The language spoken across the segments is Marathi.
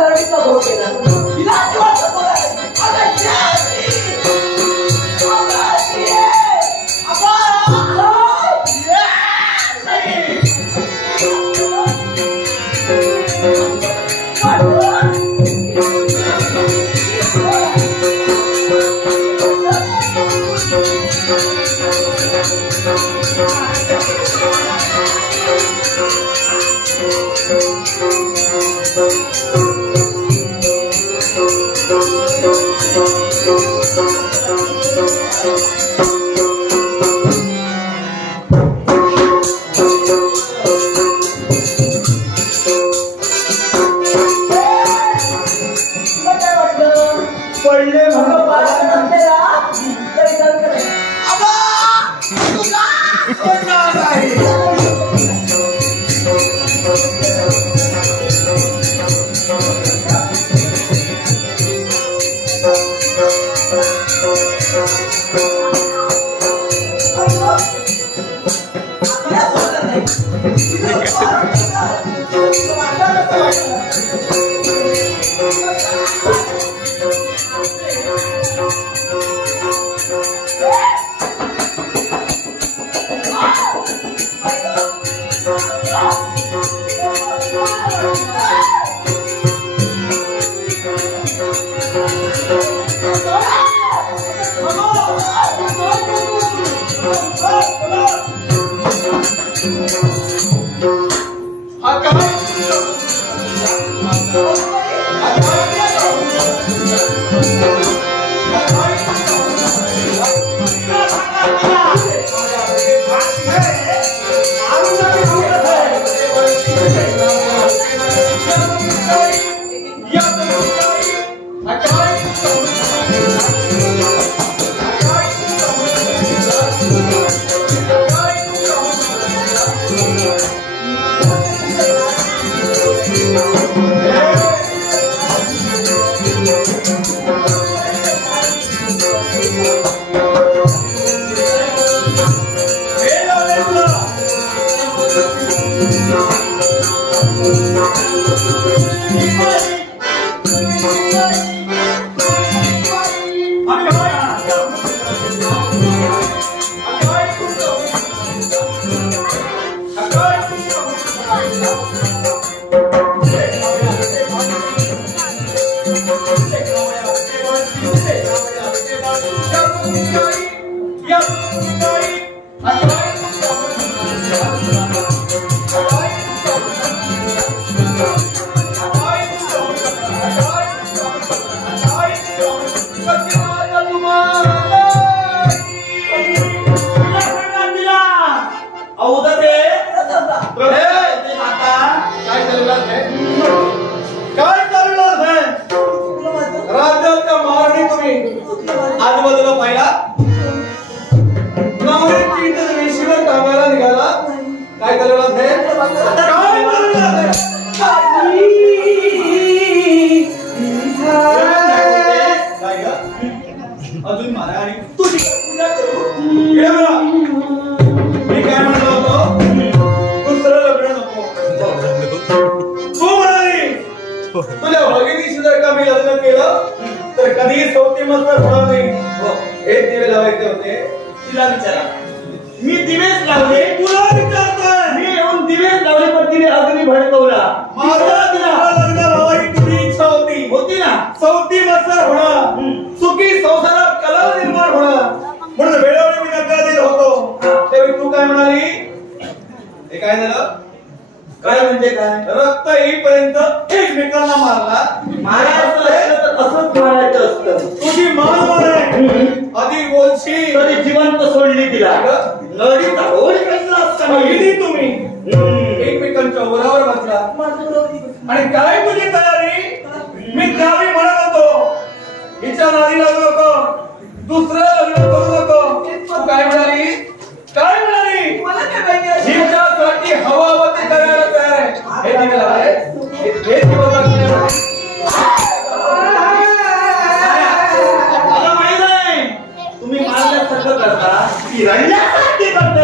लढीचा भाऊ केला तिला आजीवाचं बोलाय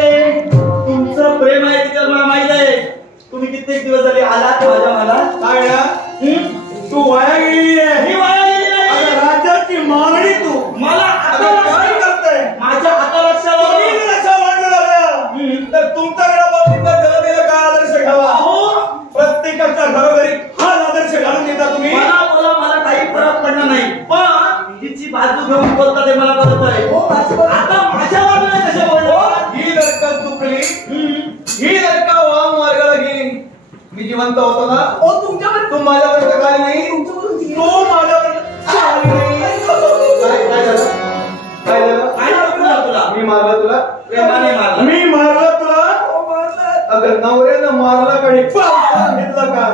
तुमचं प्रेम आहे तिच्यावर मला माहित आहे. तुम्ही कित्येक दिवस झाले आलात माझ्या मला वाया गेली आहे. ही वाया गेली नाही. राज्याची मागणी तू मला आता काय करताय? माझ्या आता लक्षात तर तुमच्याकडे बाबतीत जनतेला काय आदर्श घ्यावा? प्रत्येकाच्या घरोघरी हाच आदर्श घालून देता तुम्ही. मला काही फरक पडला नाही, पण तिची बाजू घेऊन बोलता ते मला कळत आहे. आता माझ्या बाजूने कसे बोललो? ही जर का चुकली, ही जर का वाम मार्गाला गेली, मी जिवंत होतो ना, तू माझ्यापर्यंत आली नाही, तू माझ्यापर्यंत आली नाही. काय झालं? काय झालं? काय झालं तुला? मी मारलं तुला? प्रेमाने मारलं. मी मारलं तुला? अगर नवऱ्यानं मारला का घेतलं का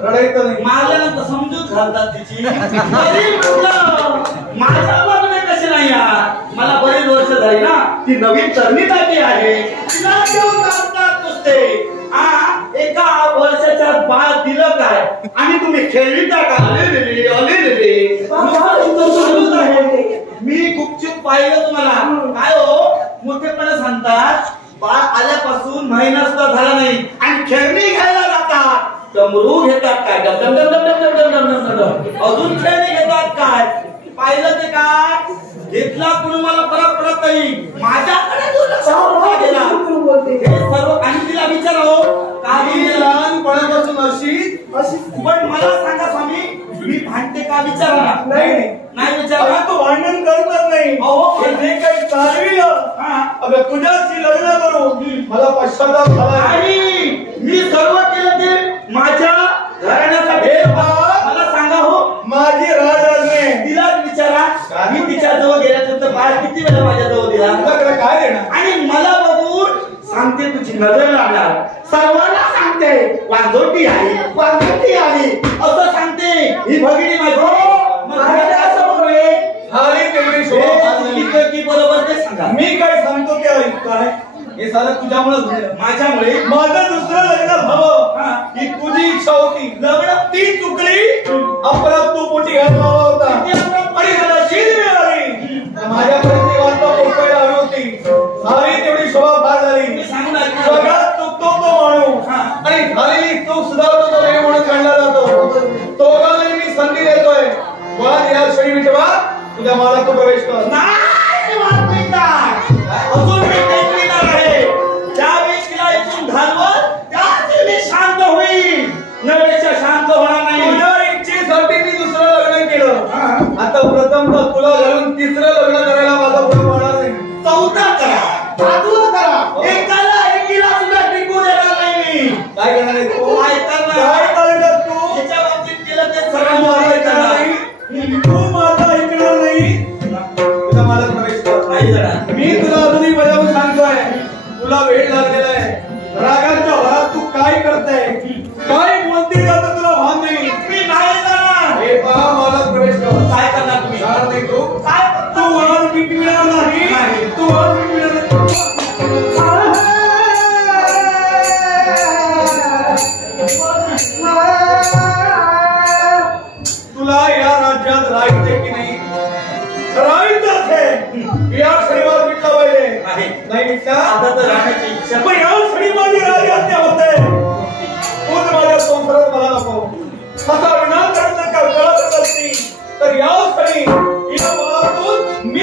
रडायचं नाही. मारल्यानंतर समजूत घालतात तिची. तरी म्हटलं माझ्या बाजूने कशी नाही यार? मला बरीच वर्ष झाली ना, ती नवीन तरुणीसाठी आहे, तिला घेऊन जातात नुसते. एका वर्षाच्या बाळ दिलं काय आणि तुम्ही खेळविता का? मी गुपचूप पाहिलं तुम्हाला. काय हो मोठेपणा सांगतात, बाळ आल्यापासून महिना सुद्धा झाला नाही आणि खेळणी घ्यायला जातात. डमरू घेतात काय? डम डम डम डम डम डम डम डम डम. अजून खेळणी घेतात काय? पाहिलं ते काय घेतला कुणी मला फरक पडत नाही. माझ्याकडे हे सर्व आणि तिला विचारावं काही लहानपणापासून अशी पण मला सांगा स्वामी, मी भांडते का? विचारा ना. नाही विचारा. तू भांडण करतच नाही. जे काही चालविलं अगं तुझ्याशी लग्न करू मला पश्चाताप झाला. आणि मी सर्व केलं ते माझ्या घराण्यासाठी. मला सांगा हो, माझी राजने तिलाच विचारा. मी तिच्या जवळ गेल्यानंतर बाळ किती वेळा माझ्या जवळ दिला? तुझ्याकडे काय देणार? आणि मला बघून सांगते तुझी नजर लागणार. सर्वांना सांगते वांगोटी आली, वांगोटी आली असं सांगते. ही भगिनी माझी. असं बोलले हारी तेवढी शोभा की बरोबर ते सांगा. मी काय सांगतो की काय हे सारं तुझ्यामुळे झालं. माझ्यामुळे माझं दुसरं लग्न व्हावं ही तुझी इच्छा होती. लग्न ती चुकली. अपराध तू पोटी घालला होता आणि त्याला शील मिळाली. माझ्यापर्यंत वार्ता पोहोचायला हवी होती. सारी तेवढी शोभा फार झाली. सगळ्यात चुकतो तो माणूस आणि झालेली चूक सुधारतो तो नाही म्हणून काढला जातो. दोघांनाही मी संधी देतोय. वाद या क्षणी मिटवा. तुझ्या मला तू प्रवेश कर. अजून मी टेकविणार आहे. ज्यावेळी तिला इथून घालवल त्याच मी शांत होईल. नवेच्या शांत होणार नाही. तुझ्या इच्छेसाठी मी दुसरं लग्न केलं. आता प्रथम तर तुला घालून तिसरं लग्न करायला माझा पुढे होणार नाही. चौथा करा, पाचवं करा. एकाला एकीला सुद्धा टिकू देणार नाही मी. काय करणार आहे तू? काय करणार? काय करणार तू? तिच्या बाबतीत केलं ते सर्व तू माझा ऐकणार नाही. तू माझा ऐकणार नाही. तुझा मला प्रवेश कर. नाही जाणार. मी तुला अजूनही बजावून सांगतोय. तुला वेळ लागलेला आहे. रागाच्या भरात तू काय करताय? काय बोलते जातं तुला भान नाही. मी नाही जाणार. हे पहा मला प्रवेश कर. काय करणार तुम्ही? जाणार नाही तू. काय तू आज मिटविणार नाही. तू आज मिटविणार नाही. तुला या राज्यात राहायचे की नाही? राहायचं आहे. या शनिवार मिटला पाहिजे. नाही मिटला आता तर राहण्याची इच्छा. पण या शनिवारी राजहत्या होते. तूच माझ्या संसारात मला नको. असा विनाकारण का कळत असती तर या क्षणी या मुलातून मी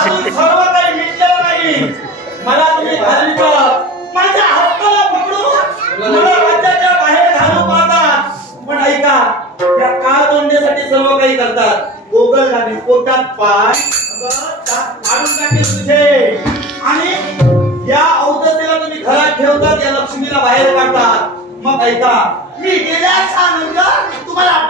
अजून सर्व काही मिटलेलं नाही. मला तुम्ही घालवितात. माझ्या हक्काला पकडून मला राज्याच्या बाहेर घालू पाहतात. पण ऐका, त्या काळतोंडेसाठी सर्व काही करतात. गोगल घाली, पोटात पाय काढून टाकेल तुझे. आणि या औदतेला तुम्ही घरात ठेवतात, या लक्ष्मीला बाहेर काढतात. मग ऐका, मी गेल्याच्या नंतर तुम्हाला